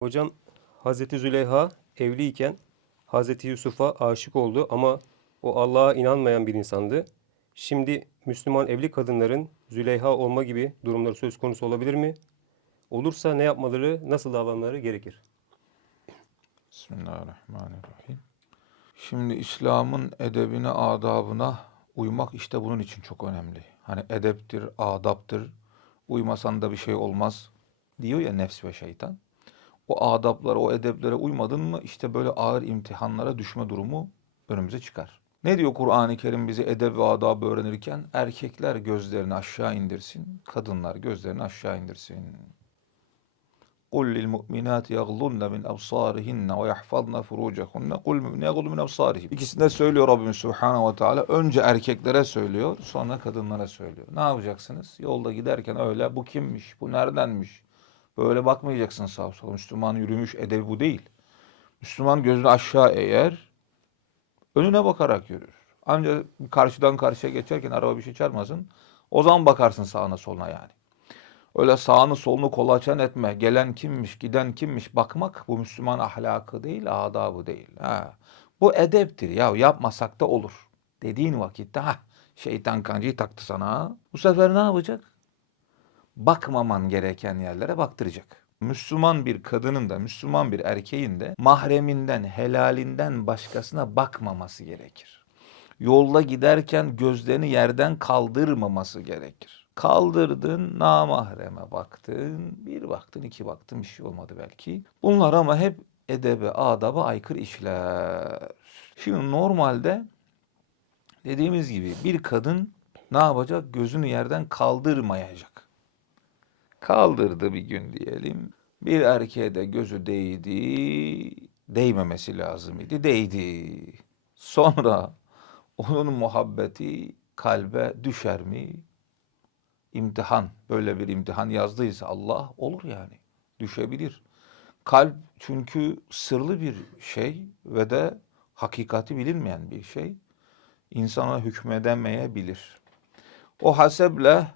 Hocam Hazreti Züleyha evliyken Hazreti Yusuf'a aşık oldu ama o Allah'a inanmayan bir insandı. Şimdi Müslüman evli kadınların Züleyha olma gibi durumları söz konusu olabilir mi? Olursa ne yapmaları, nasıl davranmaları gerekir? Bismillahirrahmanirrahim. Şimdi İslam'ın edebine, adabına uymak işte bunun için çok önemli. Hani edeptir, adaptır, uymasan da bir şey olmaz diyor ya nefs ve şeytan O adaplara, o edeplere uymadın mı işte böyle ağır imtihanlara düşme durumu önümüze çıkar. Ne diyor Kur'an-ı Kerim bize edeb ve adabı öğrenirken? Erkekler gözlerini aşağı indirsin, kadınlar gözlerini aşağı indirsin. قُلْ لِلْمُؤْمِنَاتِ يَغْضُنَّ مِنْ أَبْصَارِهِنَّ وَيَحْفَظْنَ فُرُوجَهُنَّ قُلْ مُؤْمِنَ يَغْضُ مِنْ أَبْصَارِهِمْ İkisini de söylüyor Rabbimiz Subhanahu ve Teala. Önce erkeklere söylüyor, sonra kadınlara söylüyor. Ne yapacaksınız? Yolda giderken öyle bu kimmiş, bu neredenmiş? Böyle bakmayacaksın sağa sola. Müslüman yürümüş edebi bu değil. Müslüman gözünü aşağı eğer, önüne bakarak yürür. Ancak karşıdan karşıya geçerken araba bir şey çarpmasın. O zaman bakarsın sağına soluna yani. Öyle sağını solunu kolaçan etme. Gelen kimmiş, giden kimmiş bakmak bu Müslüman ahlakı değil, adabı değil. Ha. Bu edeptir. Ya yapmasak da olur. Dediğin vakitte ha şeytan kancayı taktı sana. Bu sefer ne yapacak? Bakmaman gereken yerlere baktıracak. Müslüman bir kadının da, Müslüman bir erkeğin de mahreminden, helalinden başkasına bakmaması gerekir. Yolda giderken gözlerini yerden kaldırmaması gerekir. Kaldırdın, namahreme baktın, bir baktın, iki baktın, bir şey olmadı belki. Bunlar ama hep edebe, adaba aykırı işler. Şimdi normalde dediğimiz gibi bir kadın ne yapacak? Gözünü yerden kaldırmayacak. Kaldırdı bir gün diyelim. Bir erkeğe de gözü değdi. Değmemesi lazım idi. Değdi. Sonra onun muhabbeti kalbe düşer mi? İmtihan, böyle bir imtihan yazdıysa Allah olur yani. Düşebilir. Kalp çünkü sırlı bir şey ve de hakikati bilinmeyen bir şey. İnsana hükmedemeyebilir. O haseble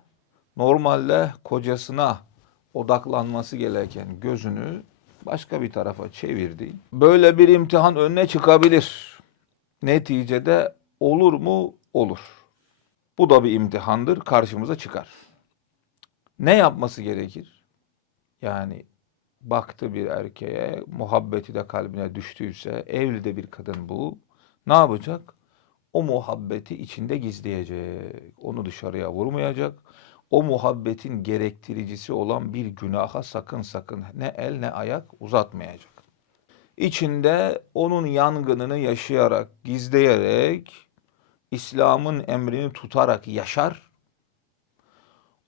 normalde kocasına odaklanması gereken gözünü başka bir tarafa çevirdi. Böyle bir imtihan önüne çıkabilir. Neticede olur mu? Olur. Bu da bir imtihandır, karşımıza çıkar. Ne yapması gerekir? Yani baktı bir erkeğe, muhabbeti de kalbine düştüyse, evli de bir kadın bu, ne yapacak? O muhabbeti içinde gizleyecek. Onu dışarıya vurmayacak. O muhabbetin gerektiricisi olan bir günaha sakın sakın ne el ne ayak uzatmayacak. İçinde onun yangınını yaşayarak, gizleyerek, İslam'ın emrini tutarak yaşar.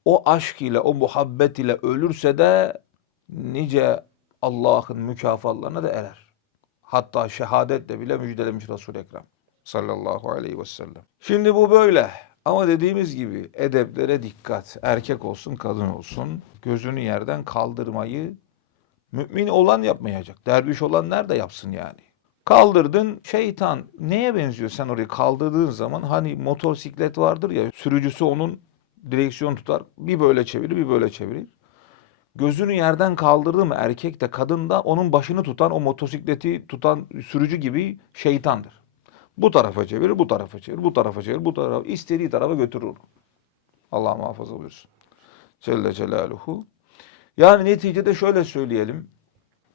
O aşk ile, o muhabbet ile ölürse de nice Allah'ın mükafatlarına da erer. Hatta şehadetle bile müjdelemiş Resul-i Ekrem sallallahu aleyhi ve sellem. Şimdi bu böyle. Ama dediğimiz gibi edeplere dikkat. Erkek olsun, kadın olsun. Gözünü yerden kaldırmayı mümin olan yapmayacak. Derviş olan nerede yapsın yani? Kaldırdın şeytan neye benziyor sen orayı kaldırdığın zaman hani motosiklet vardır ya sürücüsü onun direksiyon tutar bir böyle çevirir bir böyle çevirir. Gözünü yerden kaldırdı mı erkek de kadın da onun başını tutan o motosikleti tutan sürücü gibi şeytandır. Bu tarafa çevirir bu tarafa çevirir bu tarafa çevirir bu tarafa istediği tarafa götürür. Allah muhafaza buyursun. Celle Celaluhu. Yani neticede şöyle söyleyelim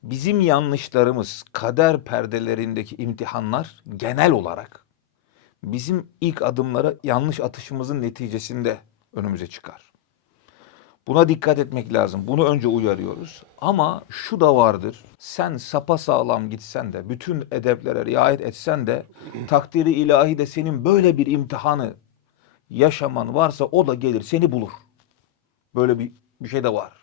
bizim yanlışlarımız, kader perdelerindeki imtihanlar genel olarak bizim ilk adımlara yanlış atışımızın neticesinde önümüze çıkar. Buna dikkat etmek lazım. Bunu önce uyarıyoruz. Ama şu da vardır. Sen sapa sağlam gitsen de, bütün edeplere riayet etsen de, takdiri ilahi de senin böyle bir imtihanı yaşaman varsa o da gelir seni bulur. Böyle bir, bir şey de var.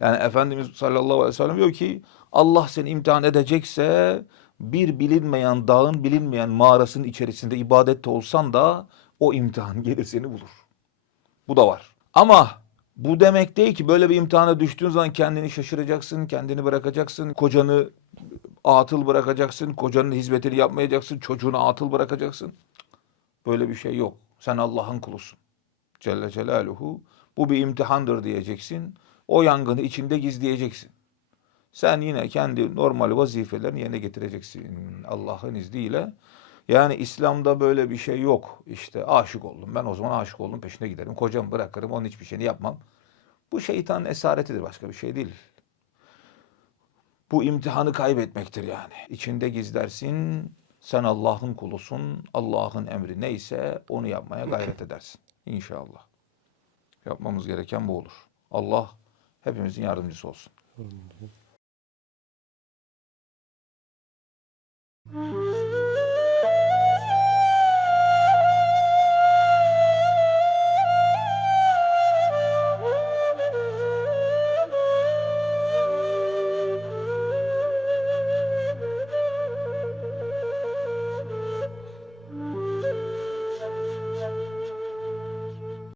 Yani Efendimiz sallallahu aleyhi ve sellem diyor ki Allah seni imtihan edecekse bir bilinmeyen dağın bilinmeyen mağarasının içerisinde ibadette olsan da o imtihan gelir seni bulur. Bu da var. Ama bu demek değil ki böyle bir imtihana düştüğün zaman kendini şaşıracaksın, kendini bırakacaksın, kocanı atıl bırakacaksın, kocanın hizmetini yapmayacaksın, çocuğunu atıl bırakacaksın. Böyle bir şey yok. Sen Allah'ın kulusun. Celle Celaluhu. Bu bir imtihandır diyeceksin. O yangını içinde gizleyeceksin. Sen yine kendi normal vazifelerini yerine getireceksin Allah'ın izniyle. Yani İslam'da böyle bir şey yok. İşte aşık oldum. Ben o zaman aşık oldum peşine giderim. Kocamı bırakırım. Onun hiçbir şeyini yapmam. Bu şeytanın esaretidir. Başka bir şey değil. Bu imtihanı kaybetmektir yani. İçinde gizlersin. Sen Allah'ın kulusun. Allah'ın emri neyse onu yapmaya gayret edersin. İnşallah. Yapmamız gereken bu olur. Allah hepimizin yardımcısı olsun.